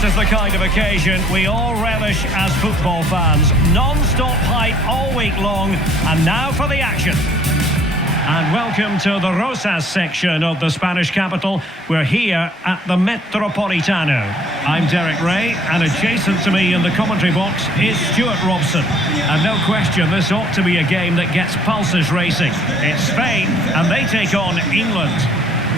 This is the kind of occasion we all relish as football fans. Non-stop hype all week long, and now for the action. And welcome to the Rosas section of the Spanish capital. We're here at the Metropolitano. I'm Derek Ray, and adjacent to me in the commentary box is Stuart Robson. And no question, this ought to be a game that gets pulses racing. It's Spain, and they take on England.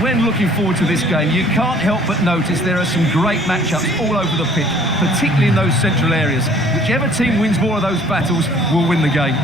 When looking forward to this game, you can't help but notice there are some great matchups all over the pitch, particularly in those central areas. Whichever team wins more of those battles will win the game.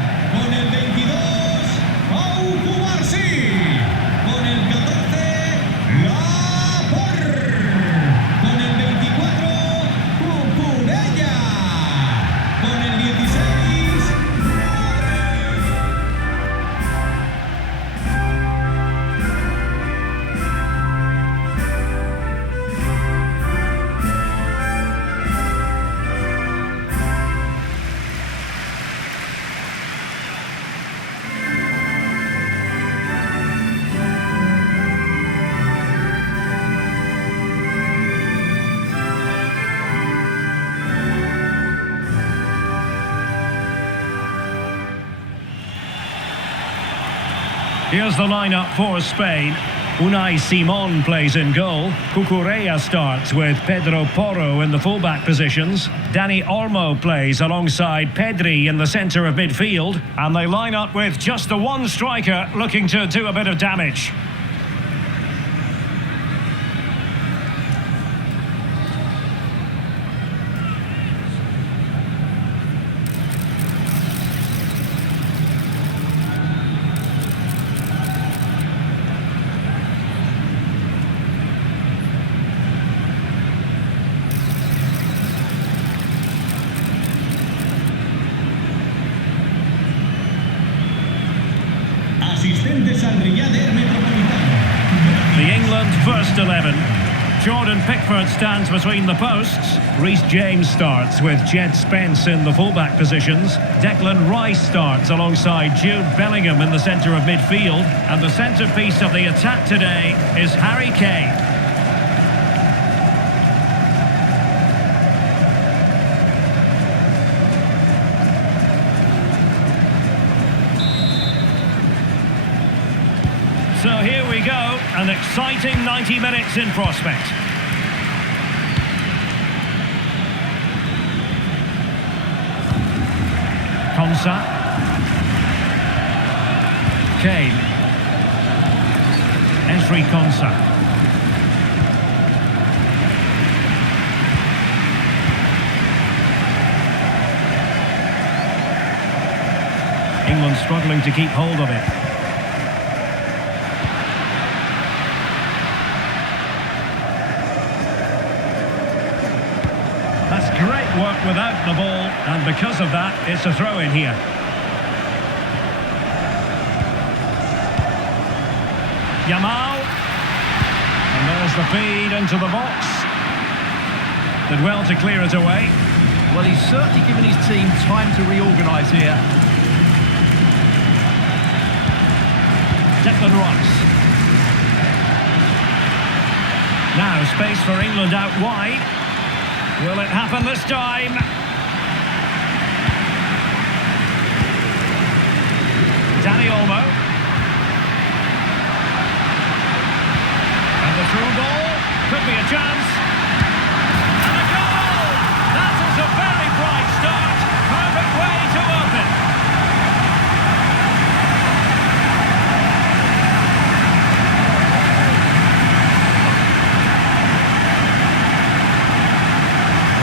Here's the lineup for Spain. Unai Simon plays in goal. Cucurella starts with Pedro Porro in the fullback positions. Dani Olmo plays alongside Pedri in the centre of midfield. And they line up with just the one striker looking to do a bit of damage. The England first 11. Jordan Pickford stands between the posts. Reece James starts with Jed Spence in the fullback positions. Declan Rice starts alongside Jude Bellingham in the centre of midfield. And the centrepiece of the attack today is Harry Kane. So here we go, an exciting 90 minutes in prospect. Konsa. Kane. Ezri Konsa. England struggling to keep hold of it. That's great work without the ball, and because of that, it's a throw-in here. Yamal. And there's the feed into the box. Did well to clear it away. Well, he's certainly given his team time to reorganise here. Declan Rice. Now space for England out wide. Will it happen this time? Dani Olmo. And the through ball. Could be a chance. And a goal! That is a very bright start. Perfect way to open.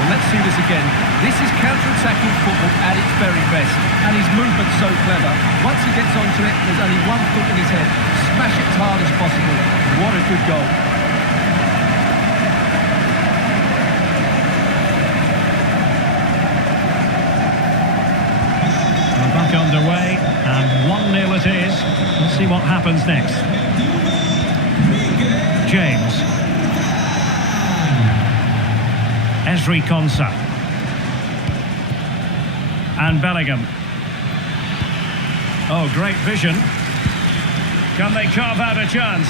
Let's see this again. This is counter-attacking football at its very best, and his movement's so clever. Once he gets onto it, there's only one thought in his head: smash it as hard as possible. What a good goal. We're back underway, and 1-0 it is. Let's see what happens next. James. Ezri Konsa. And Bellingham. Oh, great vision. Can they carve out a chance?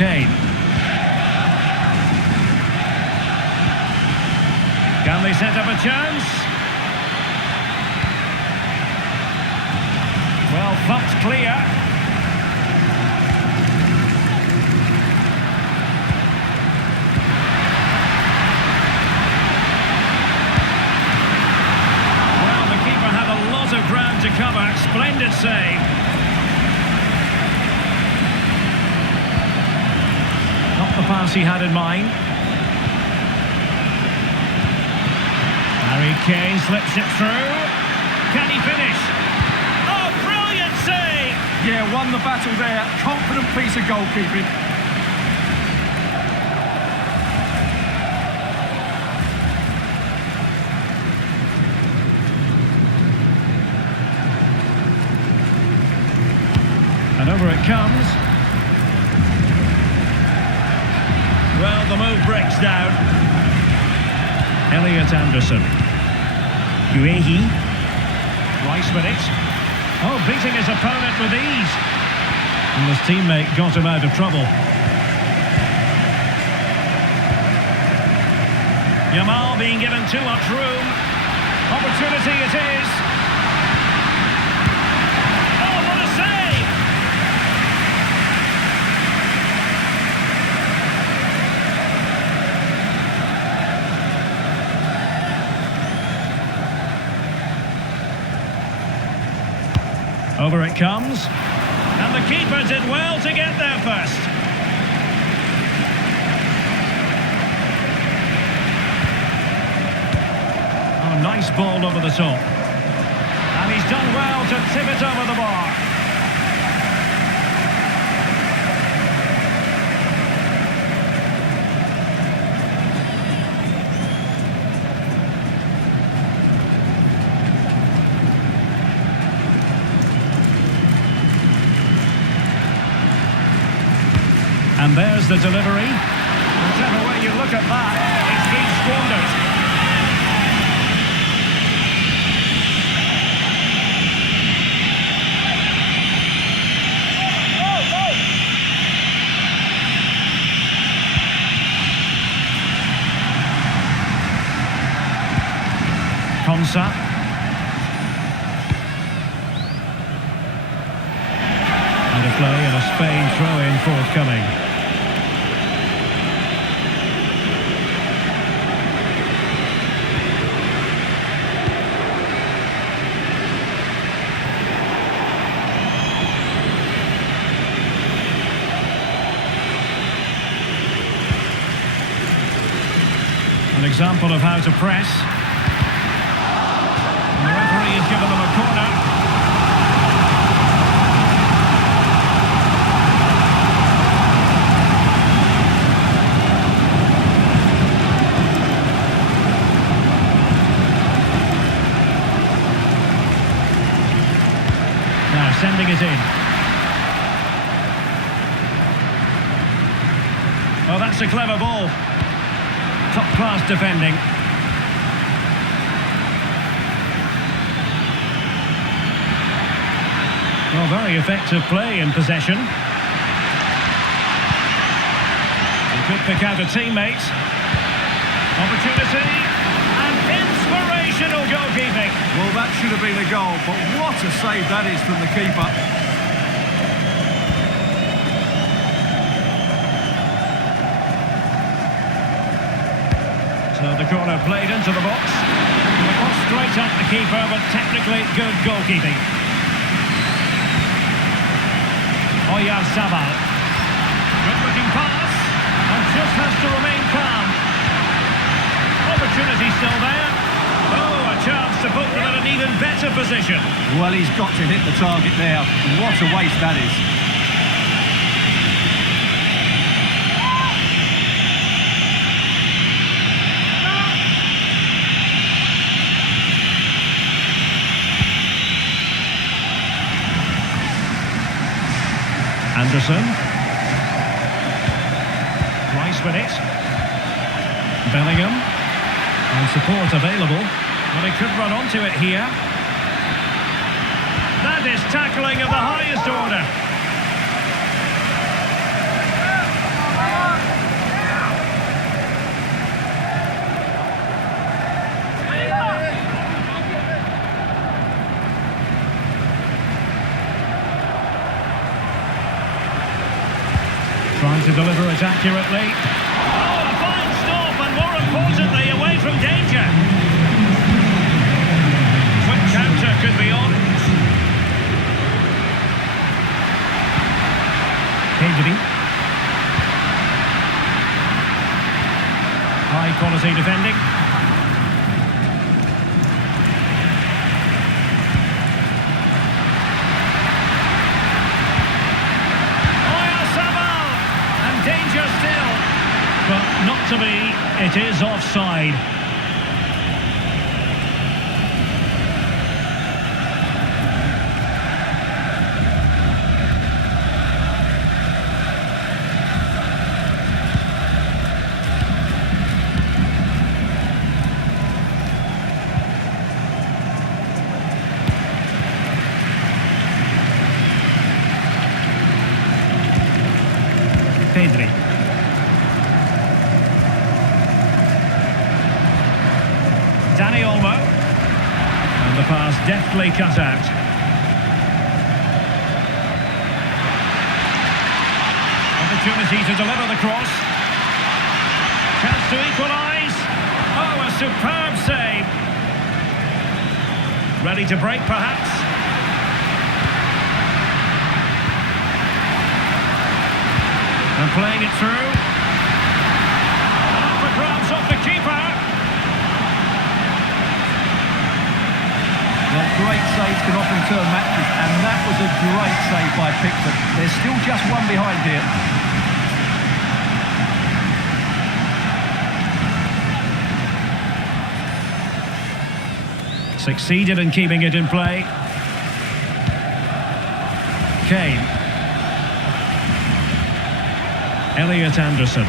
Kane. they set up a chance. Well, thumped clear. Well, the keeper had a lot of ground to cover. Splendid save. Not the pass he had in mind. Harry Kane slips it through. Can he finish? Oh, brilliant save! Yeah, won the battle there. Confident piece of goalkeeping. And over it comes. Well, the move breaks down. Elliot Anderson. Guehi. Rice with it. Oh, beating his opponent with ease. And his teammate got him out of trouble. Yamal being given too much room. Opportunity it is. Oh, what a save! Over it comes. And the keeper did well to get there first. Oh, nice ball over the top. And he's done well to tip it over the bar. And there's the delivery. Whichever way you look at that, it's been squandered. Konsa. Out of play and a Spain throw-in forthcoming. An example of how to press. And the referee has given them a corner. Now sending it in. Oh, that's a clever ball. Top-class defending. Well, very effective play in possession. He could pick out a teammate. Opportunity. And inspirational goalkeeping. Well, that should have been a goal, but what a save that is from the keeper. So the corner played into the box. It was straight at the keeper, but technically good goalkeeping. Oyarzabal. Good-looking pass. And just has to remain calm. Opportunity still there. Oh, a chance to put them in an even better position. Well, he's got to hit the target there. What a waste that is. Anderson. Rice with it. Bellingham. And support available. But he could run onto it here. That is tackling of the highest order. Trying to deliver it accurately. Oh, a fine stop, and more importantly, away from danger. Quick counter could be on. Pedri. High quality defending. Danger still, but not to be. It is offside. Pedri. Dani Olmo. And the pass deftly cut out. Opportunity to deliver the cross. Chance to equalise. Oh, a superb save. Ready to break, perhaps. And playing it through. And up for grabs off the keeper. Well, great saves can often turn matches, and that was a great save by Pickford. There's still just one behind here. Succeeded in keeping it in play. Kane. Elliot Anderson.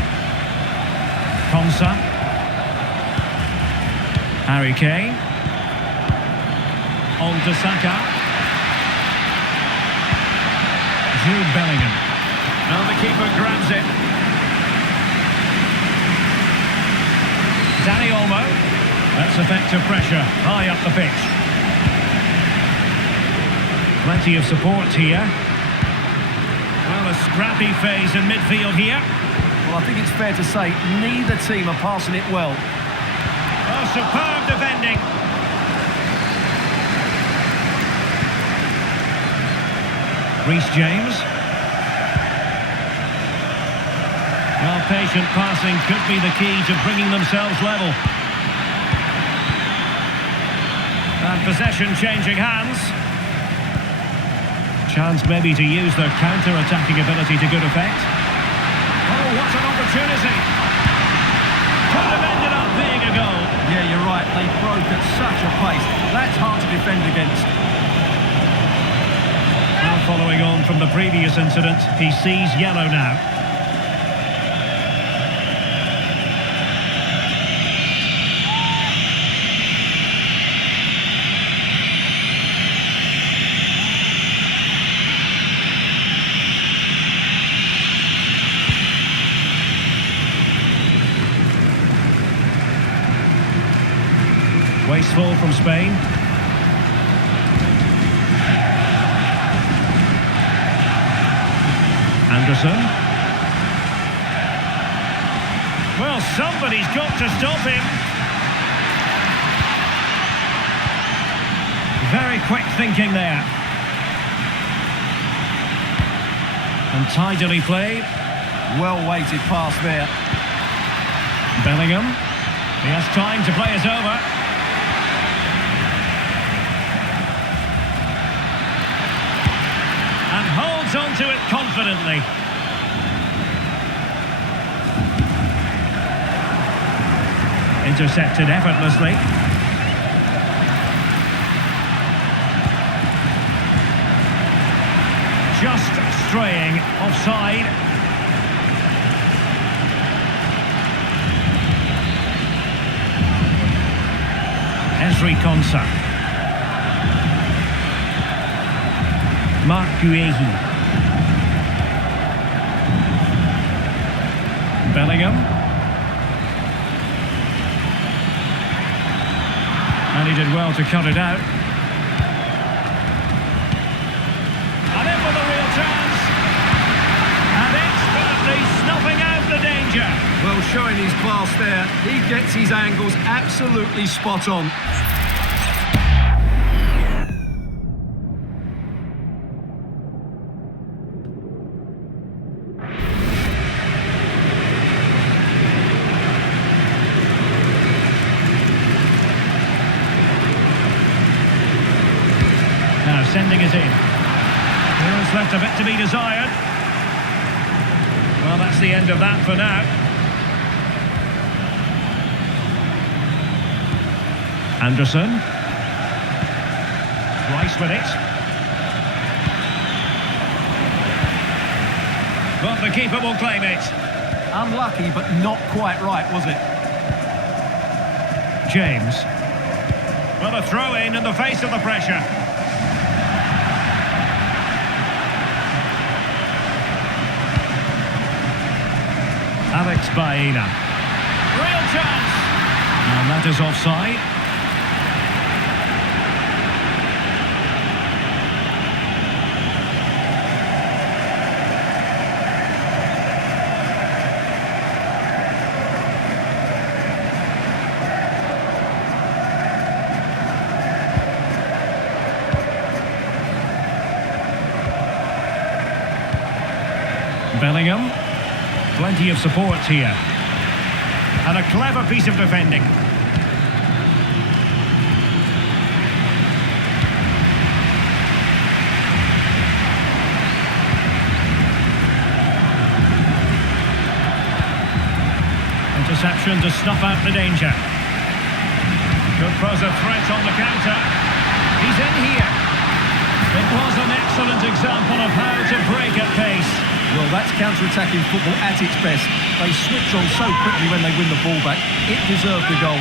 Konsa. Harry Kane. On to Saka. Jude Bellingham. Now the keeper grabs it. Dani Olmo. That's effective pressure high up the pitch. Plenty of support here. Well, a scrappy phase in midfield here. Well, I think it's fair to say neither team are passing it well. Oh, superb defending. Reece James. Well, patient passing could be the key to bringing themselves level. And possession changing hands. Chance maybe to use their counter-attacking ability to good effect. Oh, what an opportunity! Could have ended up being a goal. Yeah, you're right. They broke at such a pace. That's hard to defend against. Now following on from the previous incident, he sees yellow now. Wasteful from Spain. Anderson. Well, somebody's got to stop him. Very quick thinking there. And tidily played. Well-weighted pass there. Bellingham. He has time to play it over. And holds on to it confidently. Intercepted effortlessly. Just straying offside. Ezri Konsa. Mark Guehi. Bellingham. And he did well to cut it out. And in with a real chance. And expertly danger. Well, showing his class there, he gets his angles absolutely spot on. Now sending it in. There's left a bit to be desired. Well, that's the end of that for now. Anderson. Rice with it. But the keeper will claim it. Unlucky, but not quite right, was it? James. Well, a throw in the face of the pressure. Alex Baena. Real chance. And that is offside. Bellingham. Plenty of support here. And a clever piece of defending. Interception to snuff out the danger. Could pose a threat on the counter. He's in here. It was an excellent example of how to break at pace. Well, that's counter-attacking football at its best. They switch on so quickly when they win the ball back. It deserved the goal.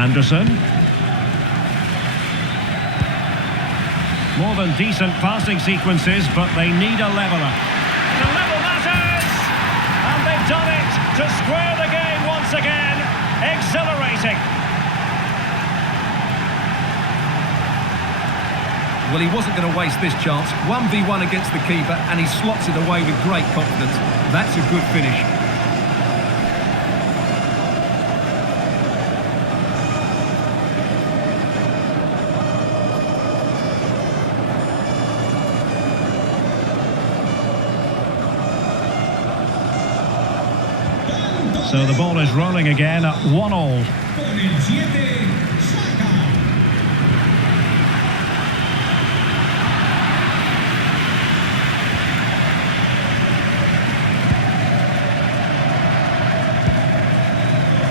Anderson. More than decent passing sequences, but they need a leveller. The level matters! And they've done it to square the game once again. Exhilarating. Well, he wasn't going to waste this chance. 1v1 against the keeper, and he slots it away with great confidence. That's a good finish. So the ball is rolling again at 1-1.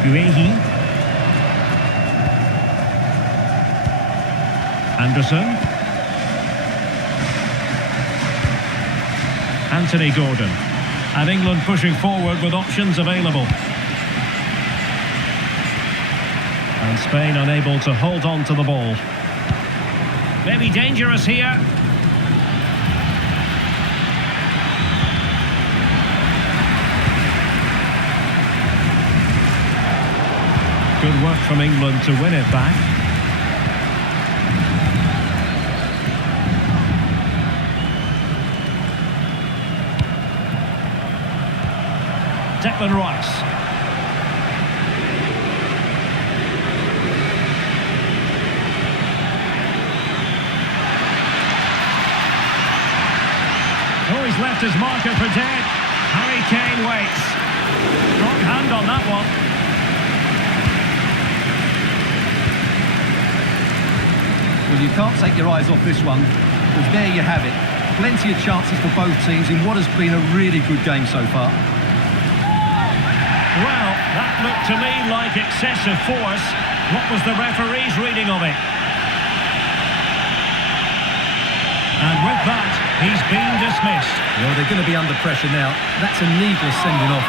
Guehi. Anderson. Anthony Gordon. And England pushing forward with options available. And Spain unable to hold on to the ball. Maybe dangerous here. Good work from England to win it back. Declan Rice. Oh, he's left his marker for dead. Harry Kane waits. Strong hand on that one. Well, you can't take your eyes off this one, because there you have it. Plenty of chances for both teams in what has been a really good game so far. Well, that looked to me like excessive force. What was the referee's reading of it? And with that, he's been dismissed. Well, they're going to be under pressure now. That's a needless sending off.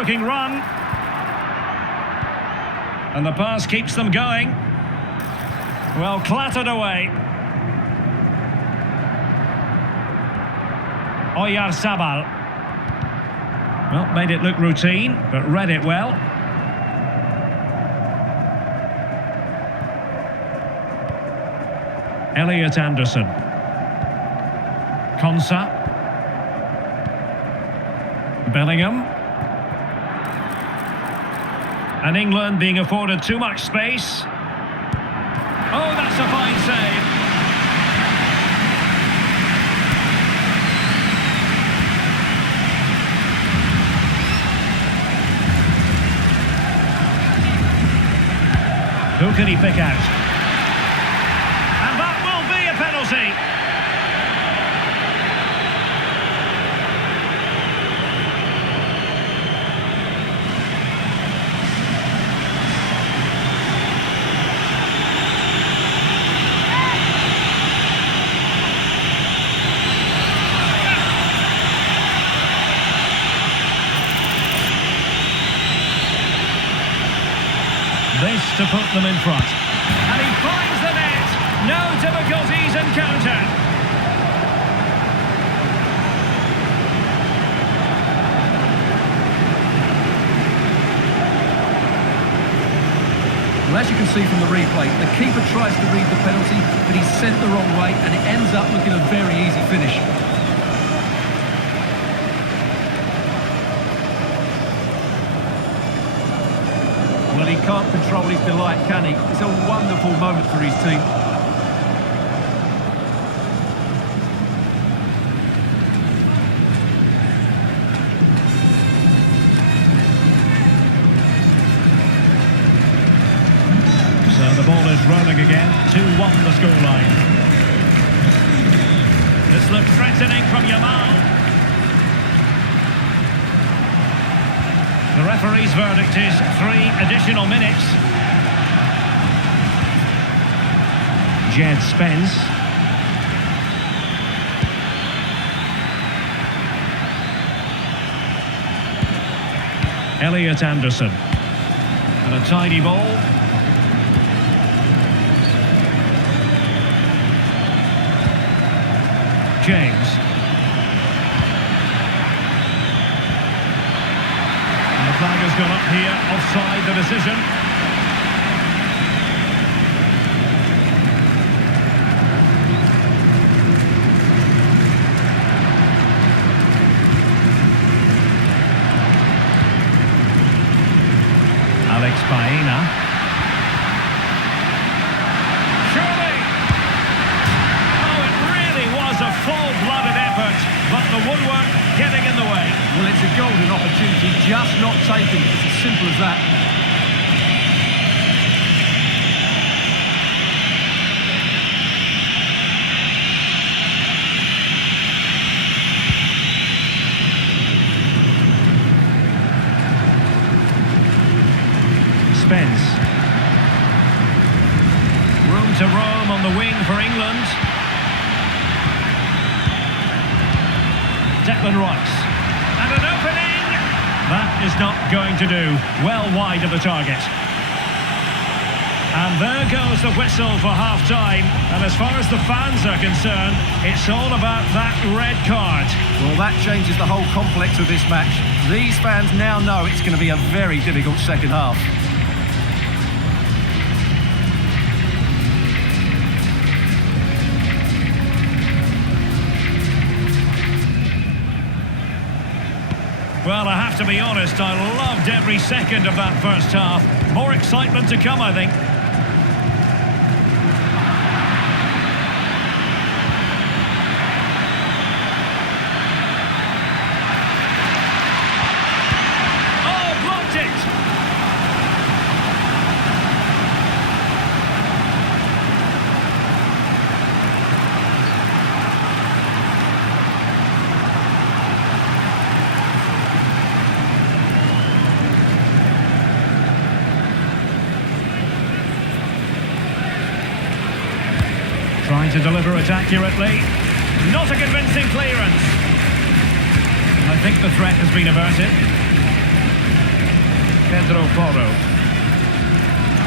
looking run. And the pass keeps them going. Well, clattered away. Oyarzabal. Well, made it look routine, but read it well. Elliot Anderson. Konsa. Bellingham. And England being afforded too much space. Oh, that's a fine save. Who can he pick out? And that will be a penalty. This to put them in front. And he finds the net. No difficulties encountered. Well, as you can see from the replay, the keeper tries to read the penalty, but he's sent the wrong way, and it ends up looking a very easy finish. Well, he can't control his delight, can he? It's a wonderful moment for his team. So the ball is rolling again. 2-1 the scoreline. This looks threatening from Yamal. The referee's verdict is 3 additional minutes. Jed Spence. Elliot Anderson. And a tidy ball. James. Flag has gone up here, offside the decision. Alex Baena. Surely! Oh, it really was a full-blooded effort, but the woodwork getting in the way. Well, it's a golden opportunity, just not taken. It's as simple as that. Spence. Room to roam on the wing for England. Declan Rice. And an opening! That is not going to do. Well wide of the target. And there goes the whistle for half-time. And as far as the fans are concerned, it's all about that red card. Well, that changes the whole complex of this match. These fans now know it's going to be a very difficult second half. Well, I have to be honest, I loved every second of that first half. More excitement to come, I think. Oh, blocked it! Trying to deliver it accurately. Not a convincing clearance. I think the threat has been averted. Pedro Porro.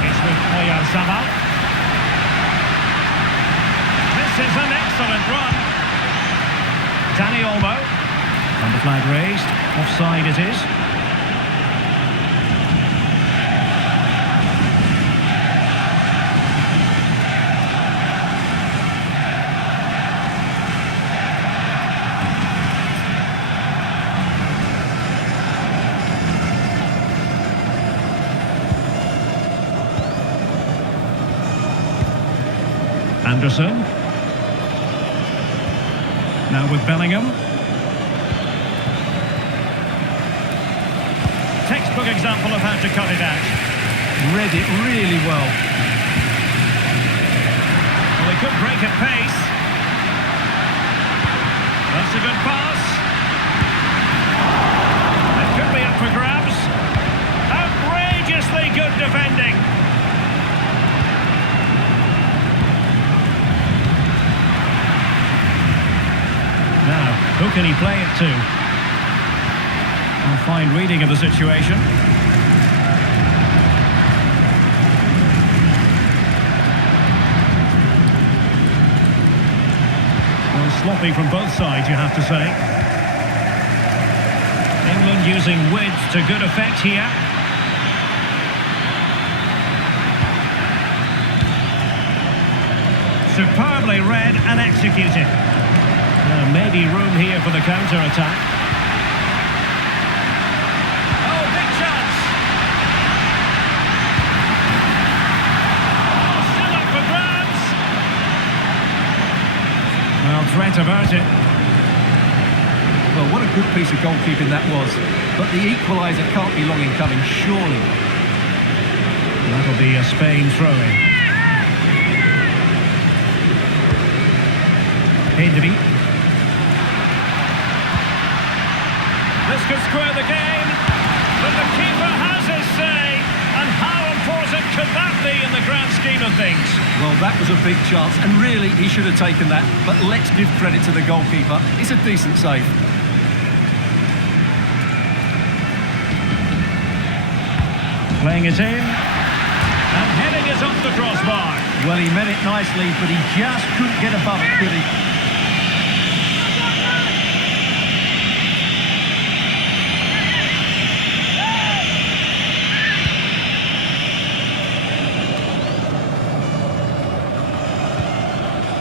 It's with Oyarzabal. This is an excellent run. Dani Olmo. And the flag raised. Offside it is. Anderson. Now with Bellingham. Textbook example of how to cut it out. Read it really well. Well, he could break at pace. That's a good pass. It could be up for grabs. Outrageously good defending. Now, who can he play it to? A fine reading of the situation. Well, sloppy from both sides, you have to say. England using width to good effect here. Superbly read and executed. Maybe room here for the counter-attack. Oh, big chance! Oh, still up for grabs! Well, threat averted. Well, what a good piece of goalkeeping that was. But the equaliser can't be long in coming, surely. That'll be a Spain throw-in. Pedri. This could square the game, but the keeper has his say, and how important could that be in the grand scheme of things? Well, that was a big chance, and really, he should have taken that, but let's give credit to the goalkeeper. It's a decent save. Playing it in, and heading it off the crossbar. Well, he meant it nicely, but he just couldn't get above it, could he?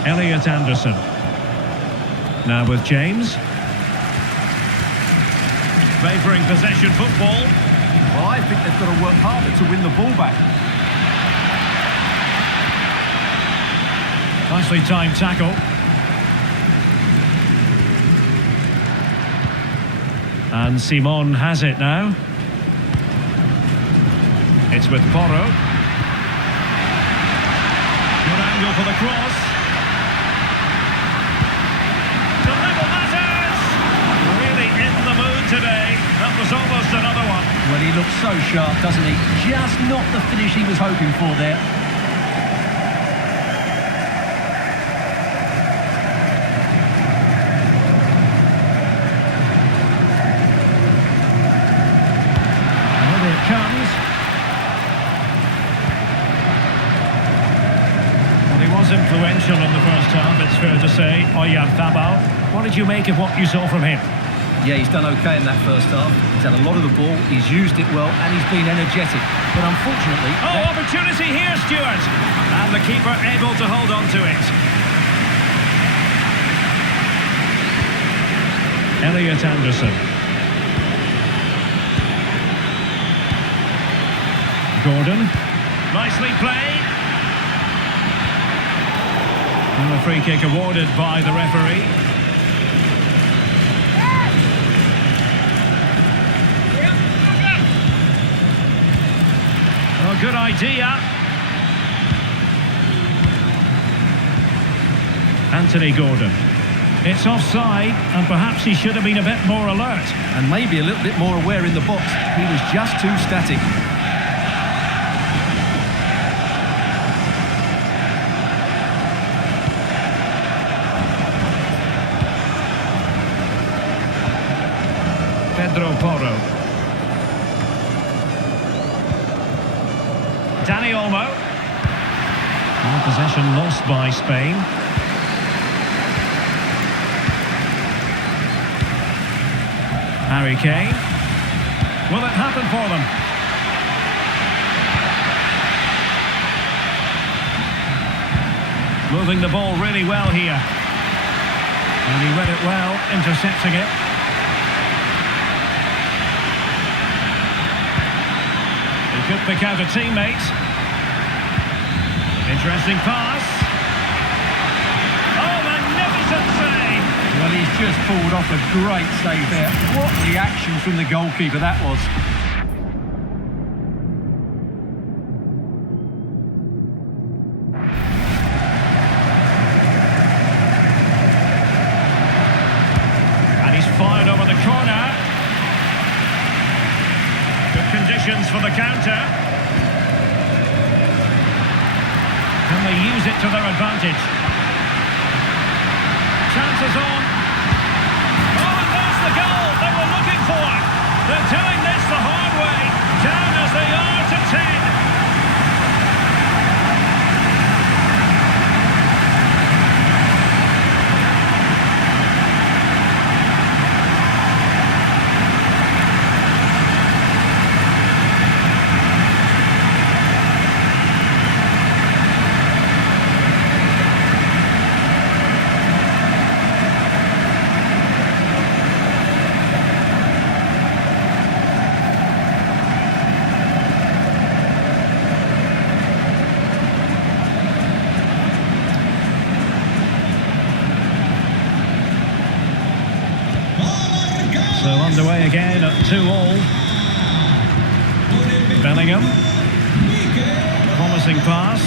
Elliot Anderson. Now with James. Favouring possession football. Well, I think they've got to work harder to win the ball back. Nicely timed tackle. And Simon has it now. It's with Porro. Good angle for the cross. Today, that was almost another one. Well, he looks so sharp, doesn't he? Just not the finish he was hoping for there. And over it comes. Well, he was influential in the first half, it's fair to say. Oyarzabal. What did you make of what you saw from him? Yeah, he's done okay in that first half. He's had a lot of the ball, he's used it well, and he's been energetic. But unfortunately... Oh, opportunity here, Stuart! And the keeper able to hold on to it. Elliot Anderson. Gordon. Nicely played. And a free kick awarded by the referee. Good idea. Anthony Gordon. It's offside, and perhaps he should have been a bit more alert. And maybe a little bit more aware in the box. He was just too static. Pedro Porro. Dani Olmo. Well, possession lost by Spain. Harry Kane. Will it happen for them? Moving the ball really well here. And he read it well, intercepting it. He could pick out a teammate. Interesting pass. Oh, magnificent save! Well, he's just pulled off a great save there. What reaction from the goalkeeper that was. And he's fired over the corner. Good conditions for the counter. Can they use it to their advantage? Chances on. Oh, and there's the goal they were looking for. They're doing this the hard way. Down as they are to 10. So underway again at 2-2. Bellingham. Promising pass.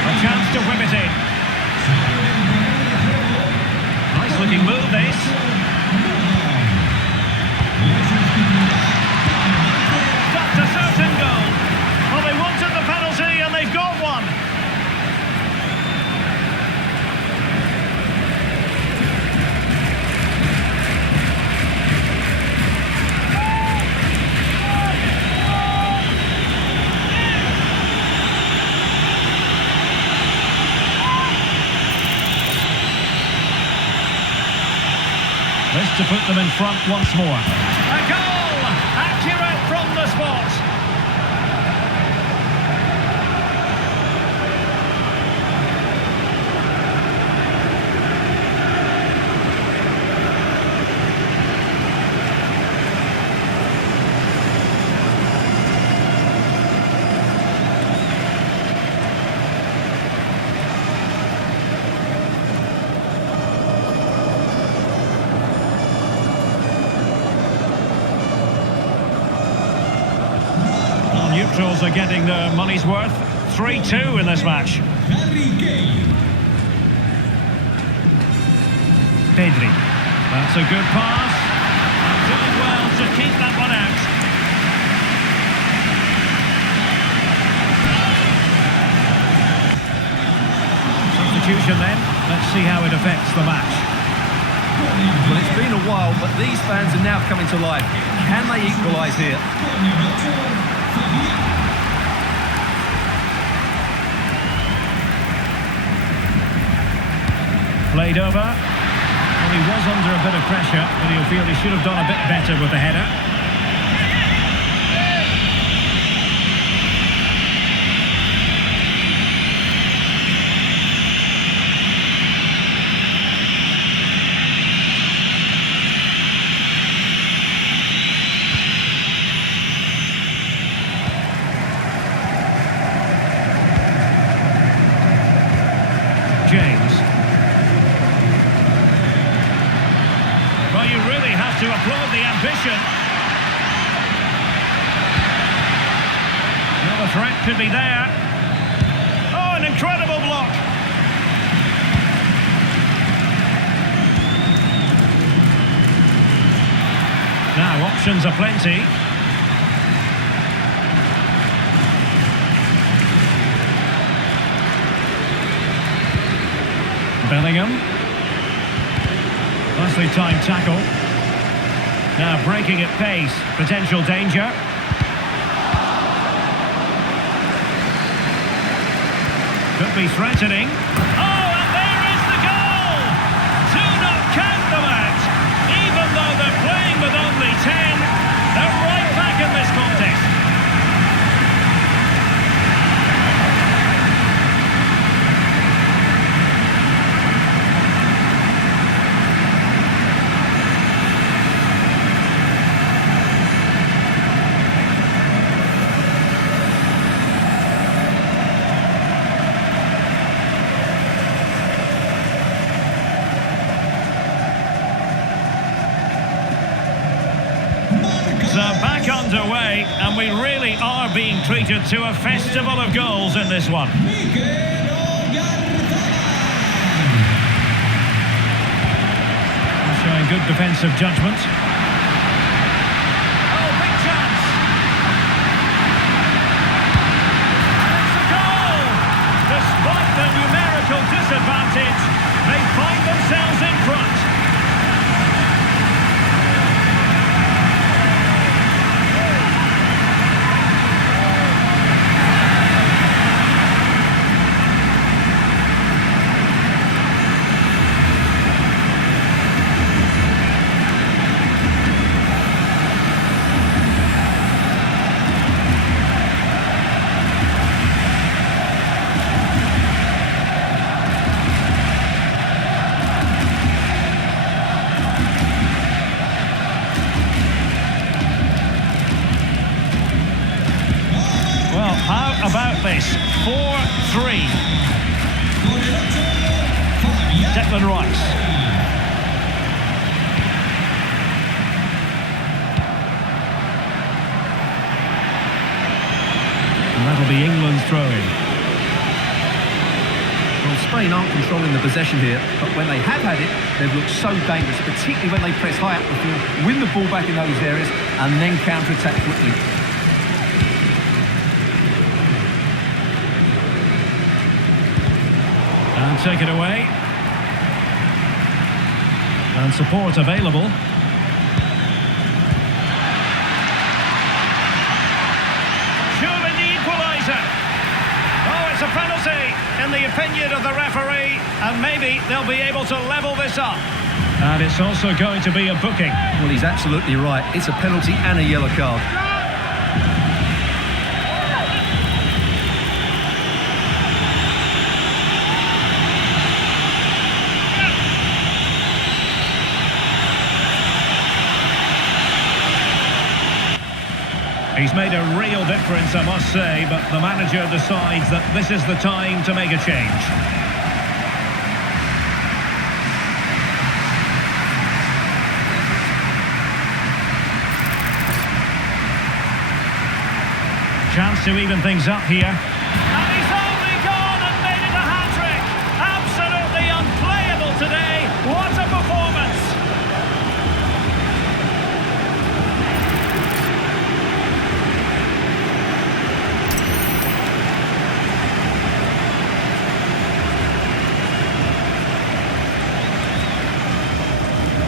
A chance to whip it in. Nice looking move this. That's a certain goal. Well, they wanted the penalty and they've got one. This to put them in front once more. A goal! Accurate from the spot. Neutrals are getting their money's worth. 3-2 in this match. Pedri. That's a good pass. And doing well to keep that one out. Substitution then. Let's see how it affects the match. Well, it's been a while, but these fans are now coming to life. Can they equalise here? Played over. Well, he was under a bit of pressure, but he'll feel he should have done a bit better with the header. James. Well, you really have to applaud the ambition. Well, the threat could be there. Oh, an incredible block. Now, options are plenty. Bellingham. Nicely timed tackle. Now breaking at pace, potential danger. Could be threatening. Oh, and there is the goal! Do not count them out. Even though they're playing with only 10, they're right back in this contest. So back underway, and we really are being treated to a festival of goals in this one. Showing good defensive judgment. Oh, big chance! And it's a goal! Despite the numerical disadvantage, they find themselves in front. How about this? 4-3. Declan Rice. And that'll be England's throw-in. Well, Spain aren't controlling the possession here, but when they have had it, they've looked so dangerous, particularly when they press high up the field, win the ball back in those areas, and then counter-attack quickly. And take it away. And support available. Surely the equaliser. Oh, it's a penalty in the opinion of the referee, and maybe they'll be able to level this up. And it's also going to be a booking. Well, he's absolutely right. It's a penalty and a yellow card. He's made a real difference, I must say, but the manager decides that this is the time to make a change. Chance to even things up here. And he's only gone and made it a hat-trick. Absolutely unplayable today. What a performance.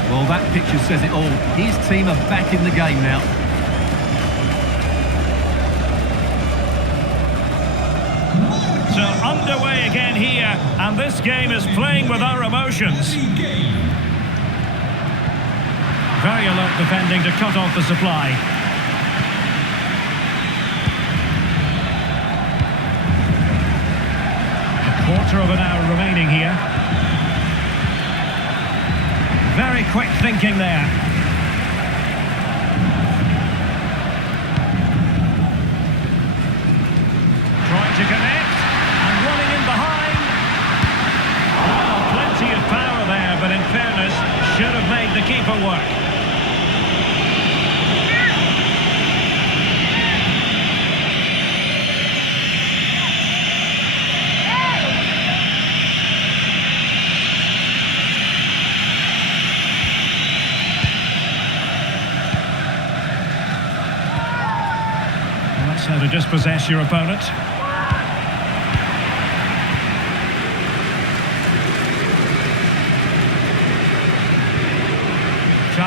Well, that picture says it all. His team are back in the game now. So underway again here, and this game is playing with our emotions. Very alert defending to cut off the supply. A quarter of an hour remaining here. Very quick thinking there. Trying to connect and running in behind. Well, plenty of power there, but in fairness, should have made the keeper work. That's how to dispossess your opponent.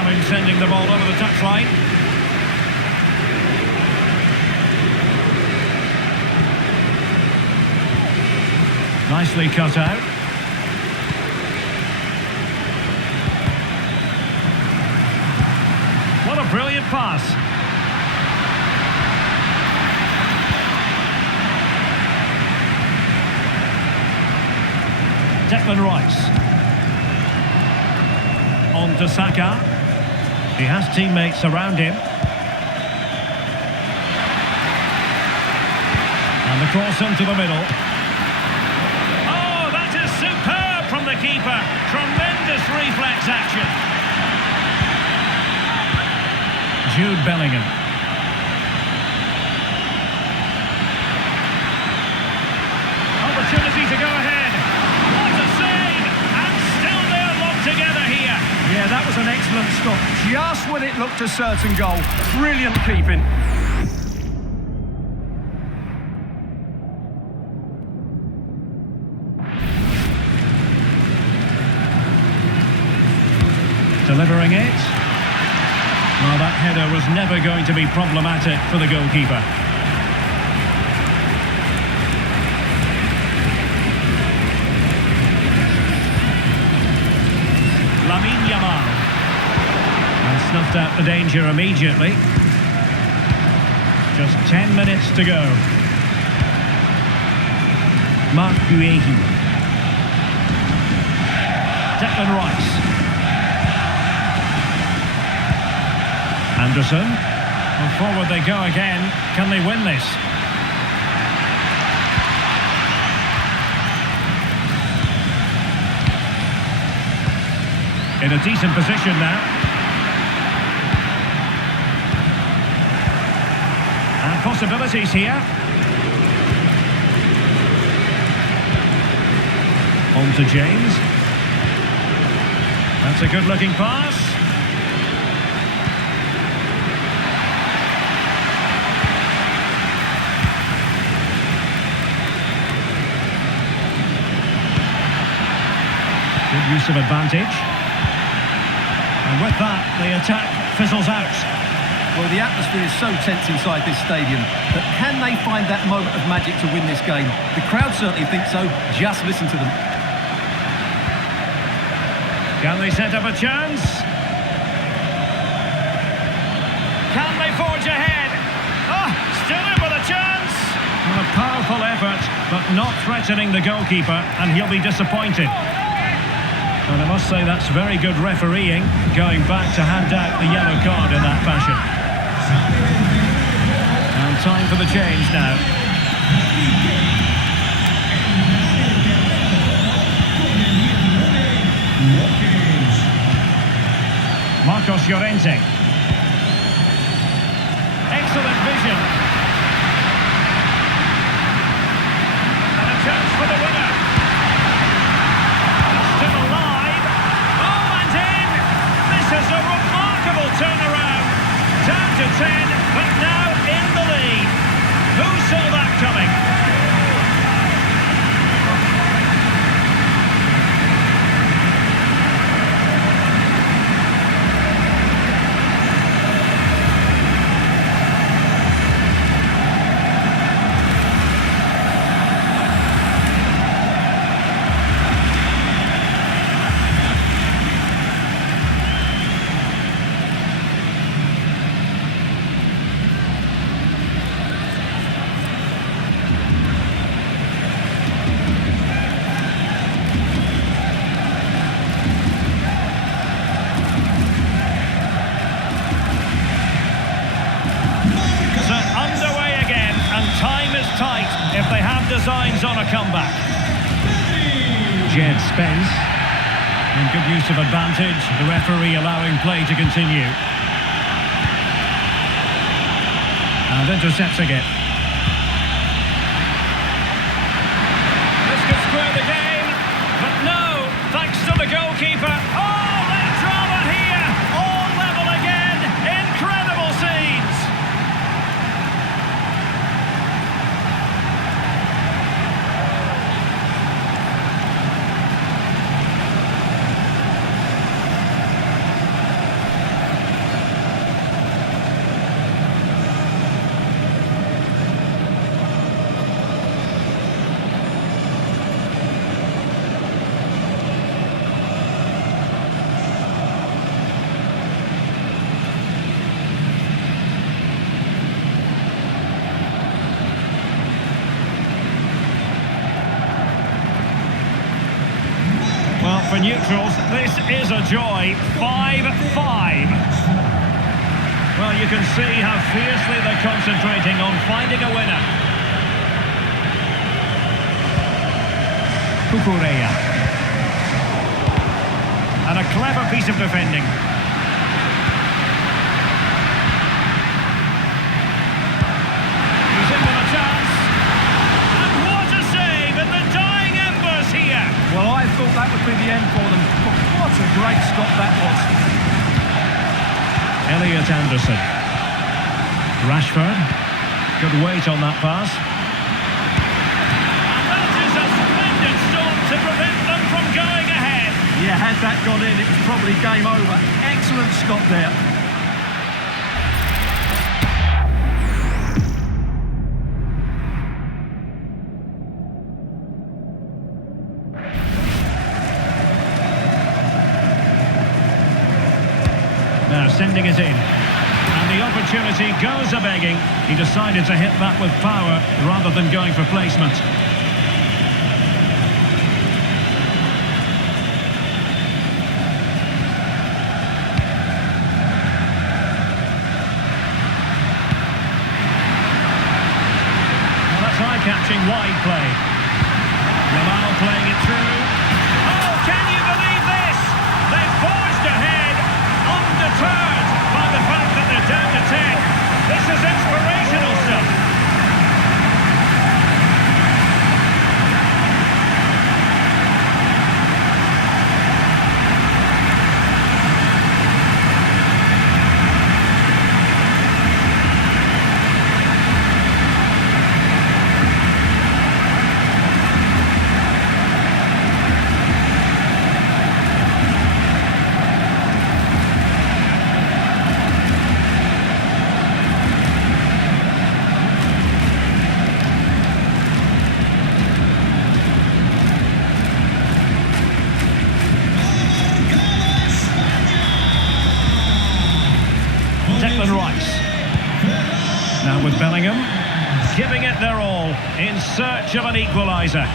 him sending the ball over the touchline. Nicely cut out. What a brilliant pass. Declan Rice. On to Saka. He has teammates around him. And the cross into the middle. Oh, that is superb from the keeper. Tremendous reflex action. Jude Bellingham. Opportunity to go ahead. What a save! And still they're locked together here. Yeah, that was an excellent stop. Just when it looked a certain goal. Brilliant keeping. Delivering it. Well, that header was never going to be problematic for the goalkeeper. Lamine Yamal. And snuffed out the danger immediately. Just 10 minutes to go. Mark Guehi. Declan Rice. Anderson. Well, forward they go again. Can they win this? In a decent position now. And possibilities here. On to James. That's a good-looking pass. Good use of advantage. And with that, the attack fizzles out. Well, the atmosphere is so tense inside this stadium, but can they find that moment of magic to win this game? The crowd certainly think so. Just listen to them. Can they set up a chance? Can they forge ahead? Oh, still in with a chance. Well, a powerful effort, but not threatening the goalkeeper, and he'll be disappointed. And I must say that's very good refereeing, going back to hand out the yellow card in that fashion. And time for the change now. Marcos Llorente. Excellent vision. And a chance for the winner. Still alive. Oh, and in! This is a remarkable turnaround. Down to 10, but now in the lead. Who saw that coming? If they have designs on a comeback. Jed Spence. And good use of advantage. The referee allowing play to continue. And intercepts again. This could square the game. But no, thanks to the goalkeeper. Oh, there's drama here. All level again. Incredible scenes. This is a joy. 5-5. Well, you can see how fiercely they're concentrating on finding a winner. Kukureya. And a clever piece of defending. He's in with a chance. And what a save in the dying embers here. Well, I thought that would be the end for them, but what a great stop that was. Elliot Anderson. Rashford. Good weight on that pass. And that is a splendid stop to prevent them from going ahead. Yeah, had that gone in, it was probably game over. Excellent stop there. Now sending it in. And the opportunity goes a-begging. He decided to hit that with power rather than going for placement. Well, that's eye-catching wide play. Yamal playing it through. Oh, can you believe this? They've forged ahead, undeterred by the fact that they're down to 10. This is inspirational stuff. Now with Bellingham, giving it their all in search of an equaliser.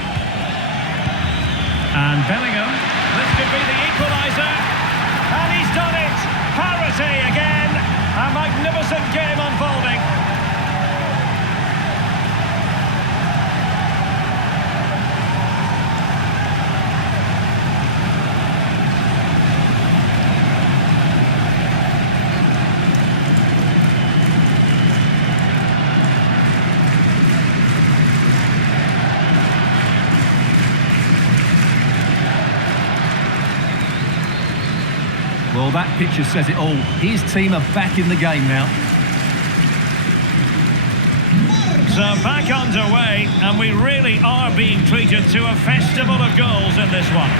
And Bellingham, this could be the equaliser. And he's done it! Parity again! A magnificent game unfolding. Well, that picture says it all. His team are back in the game now. So back underway, and we really are being treated to a festival of goals in this one.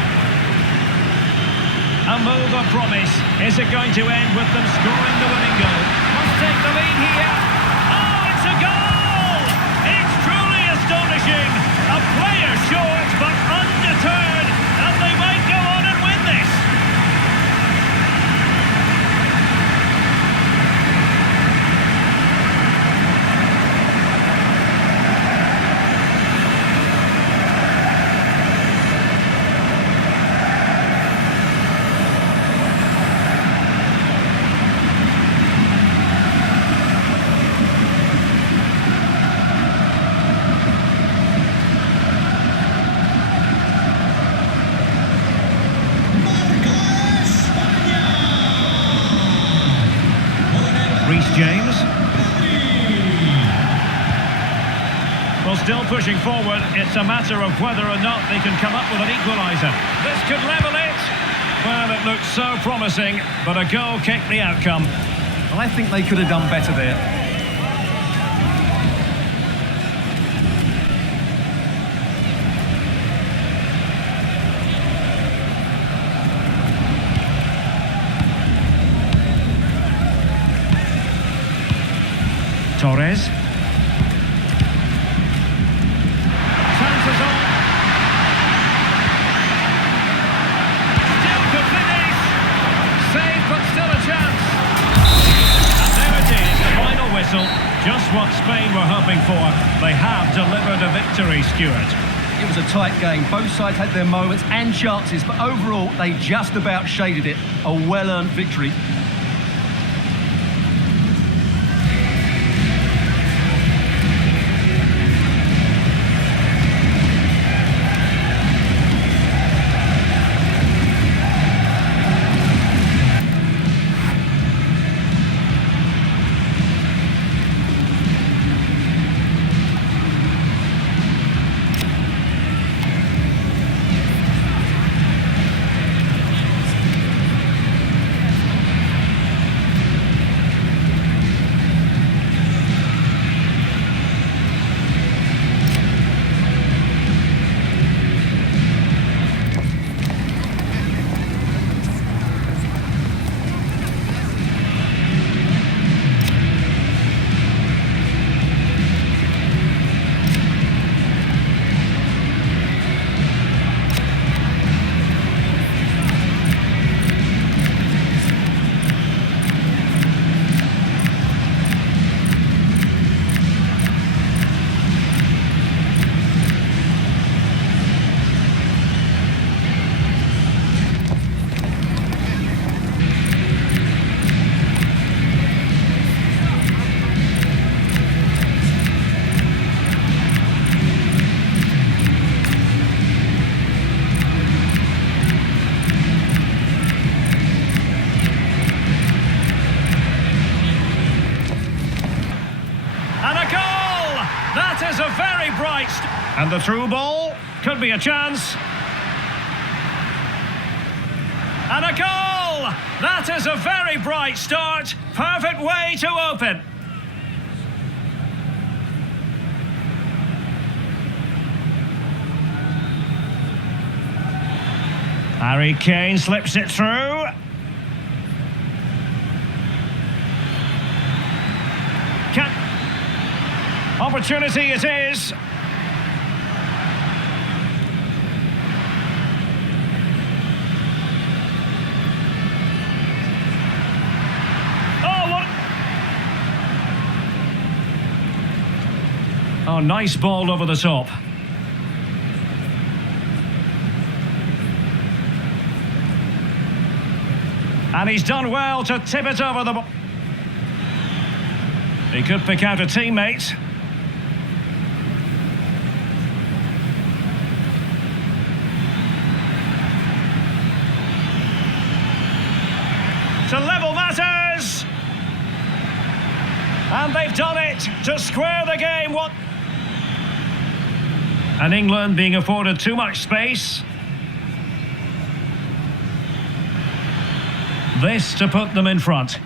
A move of promise. Is it going to end with them scoring the winning goal? Must take the lead here. Oh, it's a goal! It's truly astonishing. A player short, but undeterred, and they might go on and win this. James. Well, still pushing forward. It's a matter of whether or not they can come up with an equaliser. This could level it. Well, it looked so promising, but a goal kicked the outcome. I think they could have done better there. Torres. Chances on. Still could finish. Save, but still a chance. And there it is, the final whistle. Just what Spain were hoping for. They have delivered a victory, Stuart. it was a tight game. Both sides had their moments and chances, but overall, they just about shaded it. A well-earned victory. That is a very bright... And the through ball could be a chance. And a goal! That is a very bright start. Perfect way to open. Harry Kane slips it through. Opportunity it is. Oh, what? Oh, nice ball over the top. And he's done well to tip it over the ball. He could pick out a teammate. To level matters. And they've done it to square the game. What? And England being afforded too much space. This to put them in front.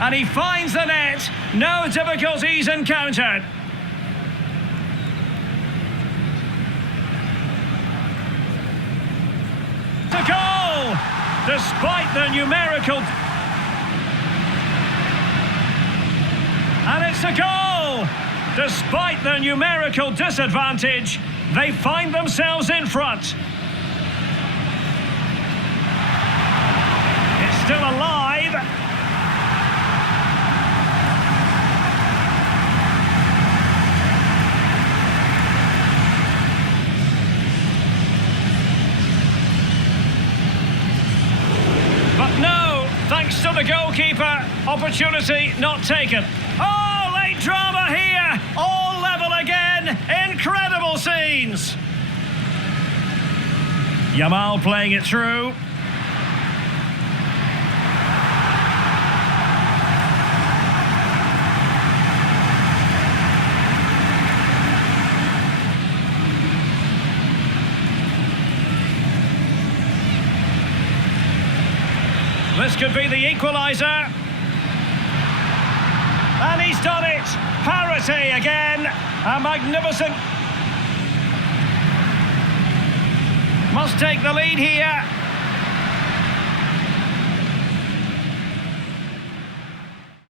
And he finds the net. No difficulties encountered. To goal! Despite the numerical... And it's a goal! Despite the numerical disadvantage, they find themselves in front. It's still alive. But no, thanks to the goalkeeper, opportunity not taken. Oh, late drama here, all level again, incredible scenes. Yamal playing it through. This could be the equaliser. And he's done it. Parity again. A magnificent... Must take the lead here.